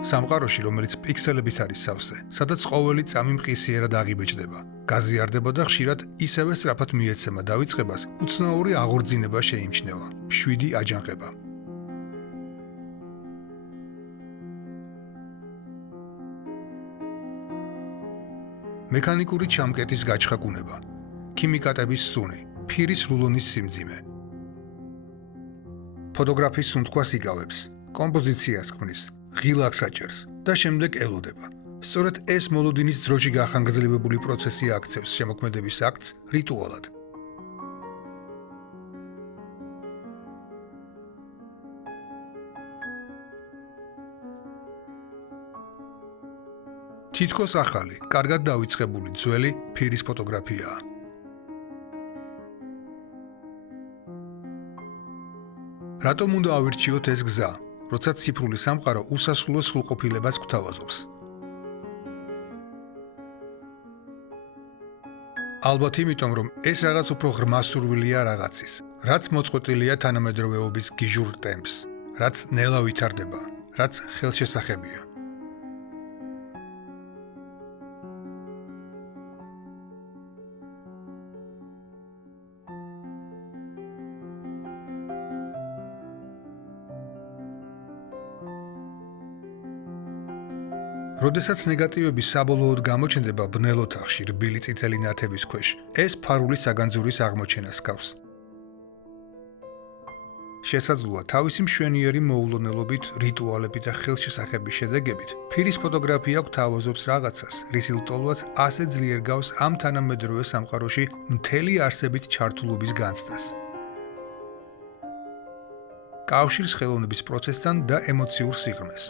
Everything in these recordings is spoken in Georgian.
სამყაროში, რომელიც პიქსელებით არის სავსე, სადაც ყოველი წამი მყისიერად აღიბეჭდება, გაზიარდება და ხშირად ისევე სწრაფად მიეცემა დავიწყებას, უცნაური აღორძინება შეიმჩნევა, შვიდი აჯანყება. მექანიკური ჩამკეტის გაჩხაკუნება, ქიმიკატების სუნი, ფირის რულონის სიმძიმე. ფოტოგრაფის სუნთქვას იკავებს, კომპოზიციას ქმნის, ღილაკს აჭერს და შემდეგ ელოდება. სწორედ ეს მოლოდინის დროში გახანგრძლივებული პროცესი აქცევს შემოქმედების აქტს რიტუალად. თითქოს ახალი, კარგად დავიწყებული ძველი ფირის ფოტოგრაფიაა. რატომ უნდა ავირჩიოთ ეს გზა, როცა ციფრული სამყარო უსასრულო სრულყოფილებას გვთავაზობს? ალბათ იმიტომ, რომ ეს რაღაც უფრო ღრმასურვილია რაღაცის, რაც მოწყვეტილია თანამედროვეობის გიჟურ ტემპს, რაც ნელა ვითარდება, რაც ხელშესახებია. როდესაც ნეგატივები საბოლოოდ გამოჩნდება ბნელ ოთახში რბილი წითელი ნათების ქვეშ, ეს ფარული საგანძურის აღმოჩენას ჰგავს. შესაძლოა თავისი მშვენიერი მოულოდნელობით, რიტუალებით და ხელშესახების შედეგებით, ფირის ფოტოგრაფია გვთავაზობს რაღაცას, რის ლტოლვაც ასე ძლიერ გავს ამ თანამედროვე სამყაროში მთელი არსებით ჩართულობის განცდას. კავშირს ხელოვნების პროცესთან და ემოციურ სიღრმეს.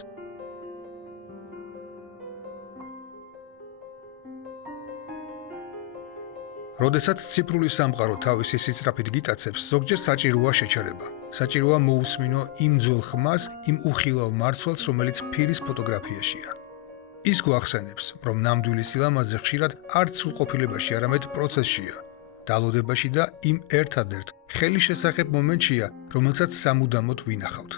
როდესაც ციფრული სამყარო თავისი სისწრაფით გიტაცებს, ზოგჯერ საჭიროა შეჩერება. საჭიროა მოусმინო იმ ძველ ხმას, იმ უხილავ მარცვალს, რომელიც ფირის ფოტოგრაფიაშია. ის გვახსენებს, რომ ნამდვილი სილამაზე ხშირად არც სრულყოფილებაში, არამედ პროცესშია, დალოდებაში და იმ ერთადერთ ხელისშესახებ მომენტშია, რომელსაც სამუდამოდ ვინახავთ.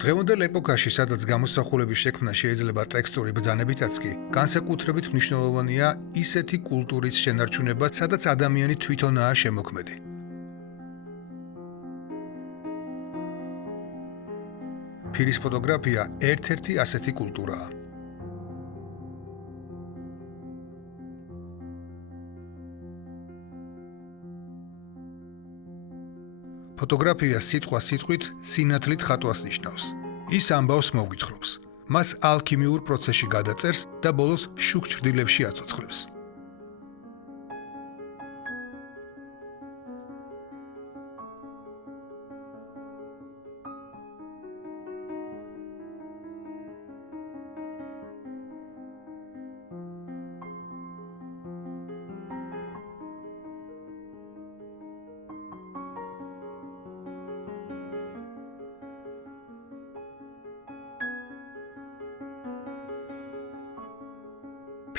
დღევანდელ ეპოქაში, სადაც გამოსახულების შექმნა შეიძლება ტექსტური ბრძანებითაც კი, განსაკუთრებით მნიშვნელოვანია ისეთი კულტურის შენარჩუნება, სადაც ადამიანი თვითონაა შემოქმედი. ფირის ფოტოგრაფია ერთ-ერთი ასეთი კულტურაა. ფოტოგრაფია სიტყვით სინათლით ხატვას ნიშნავს. ის ამბავს მოგვითხრობს. მას ალქიმიურ პროცესში გადაწერს და ბოლოს შუქ ჭრდილებში აცოცხლებს.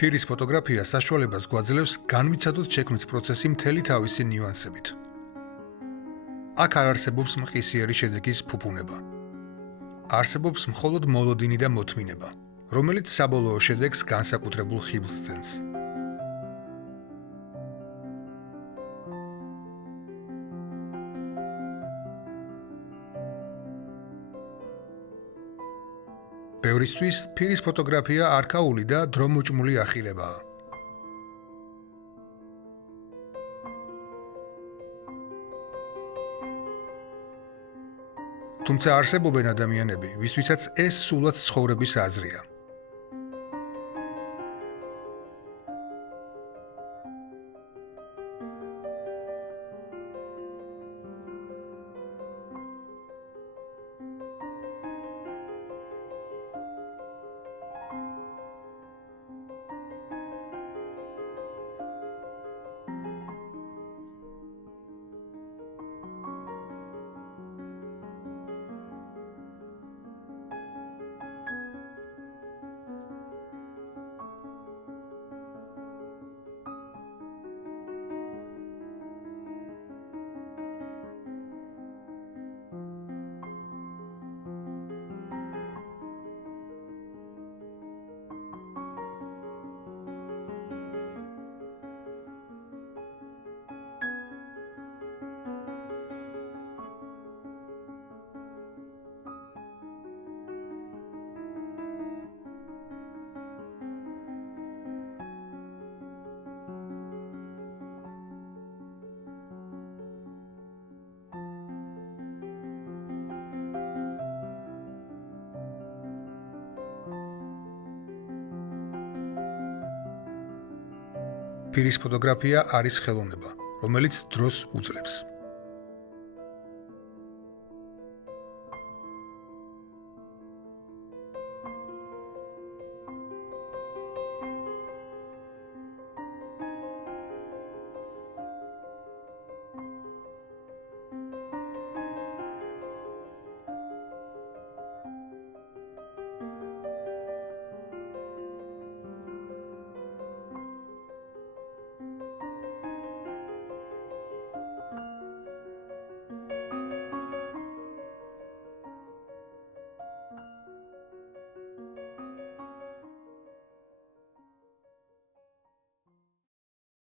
ფირის ფოტოგრაფია საშუალებას გვაძლევს განვიცადოთ შექმნის პროცესი მთელი თავისი ნიუანსებით. აქ არ არსებობს მყისიერი შედეგის ფუფუნება. არსებობს მხოლოდ მოლოდინი და მოთმინება, რომელიც საბოლოო შედეგს განსაკუთრებულ ხიბლს ძენს. ბევრისთვის ფირის ფოტოგრაფია არქაული და დრომოჭმული ახილებაა. თუმცა არსებობენ ადამიანები, ვისთვისაც ეს სულაც ცხოვრების აზრია. ფირის ფოტოგრაფია არის ხელოვნება, რომელიც დროს უძლებს.